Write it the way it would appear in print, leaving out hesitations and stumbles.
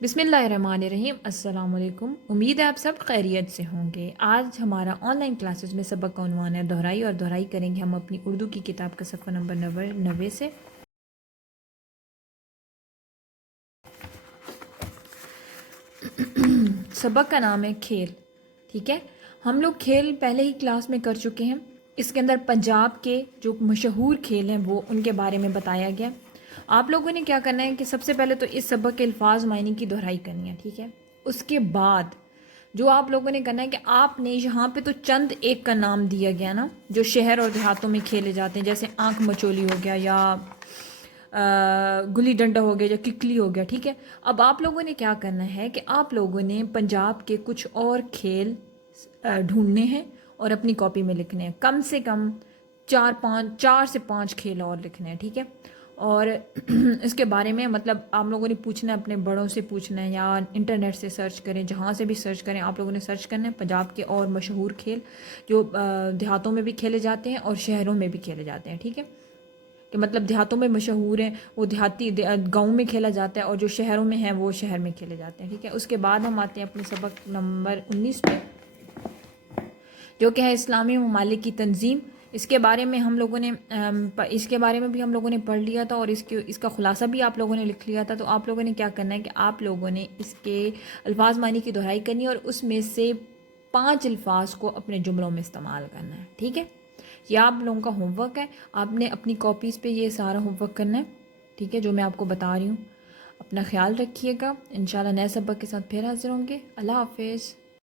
بسم اللہ الرحمن الرحیم۔ السلام علیکم، امید ہے آپ سب خیریت سے ہوں گے۔ آج ہمارا آن لائن کلاسز میں سبق کا عنوان ہے دہرائی، اور دہرائی کریں گے ہم اپنی اردو کی کتاب کا صفحہ نمبر 90 سے۔ سبق کا نام ہے کھیل، ٹھیک ہے۔ ہم لوگ کھیل پہلے ہی کلاس میں کر چکے ہیں۔ اس کے اندر پنجاب کے جو مشہور کھیل ہیں وہ ان کے بارے میں بتایا گیا۔ آپ لوگوں نے کیا کرنا ہے کہ سب سے پہلے تو اس سبق کے الفاظ معنی کی دہرائی کرنی ہے، ٹھیک ہے۔ اس کے بعد جو آپ لوگوں نے کرنا ہے کہ آپ نے یہاں پہ تو چند ایک کا نام دیا گیا نا، جو شہر اور دیہاتوں میں کھیلے جاتے ہیں، جیسے آنکھ مچولی ہو گیا، یا گلی ڈنڈا ہو گیا، یا ککلی ہو گیا، ٹھیک ہے۔ اب آپ لوگوں نے کیا کرنا ہے کہ آپ لوگوں نے پنجاب کے کچھ اور کھیل ڈھونڈنے ہیں اور اپنی کاپی میں لکھنے ہیں۔ کم سے کم 4 سے 5 کھیل اور لکھنے ہیں، ٹھیک ہے۔ اور اس کے بارے میں مطلب آپ لوگوں نے پوچھنا ہے، اپنے بڑوں سے پوچھنا ہے، یا انٹرنیٹ سے سرچ کریں، جہاں سے بھی سرچ کریں آپ لوگوں نے سرچ کرنا ہے پنجاب کے اور مشہور کھیل جو دیہاتوں میں بھی کھیلے جاتے ہیں اور شہروں میں بھی کھیلے جاتے ہیں، ٹھیک ہے۔ کہ مطلب دیہاتوں میں مشہور ہیں وہ دیہاتی گاؤں میں کھیلا جاتا ہے، اور جو شہروں میں ہیں وہ شہر میں کھیلے جاتے ہیں، ٹھیک ہے۔ اس کے بعد ہم آتے ہیں اپنے سبق نمبر 19 پہ، جو کہ ہے اسلامی ممالک کی تنظیم۔ اس کے بارے میں ہم لوگوں نے اس کے بارے میں بھی ہم لوگوں نے پڑھ لیا تھا، اور اس کا خلاصہ بھی آپ لوگوں نے لکھ لیا تھا۔ تو آپ لوگوں نے کیا کرنا ہے کہ آپ لوگوں نے اس کے الفاظ معنی کی دہرائی کرنی ہے، اور اس میں سے 5 الفاظ کو اپنے جملوں میں استعمال کرنا ہے، ٹھیک ہے۔ یہ آپ لوگوں کا ہوم ورک ہے، آپ نے اپنی کاپیز پہ یہ سارا ہوم ورک کرنا ہے، ٹھیک ہے، جو میں آپ کو بتا رہی ہوں۔ اپنا خیال رکھیے گا، انشاءاللہ نئے سبق کے ساتھ پھر حاضر ہوں گے۔ اللہ حافظ۔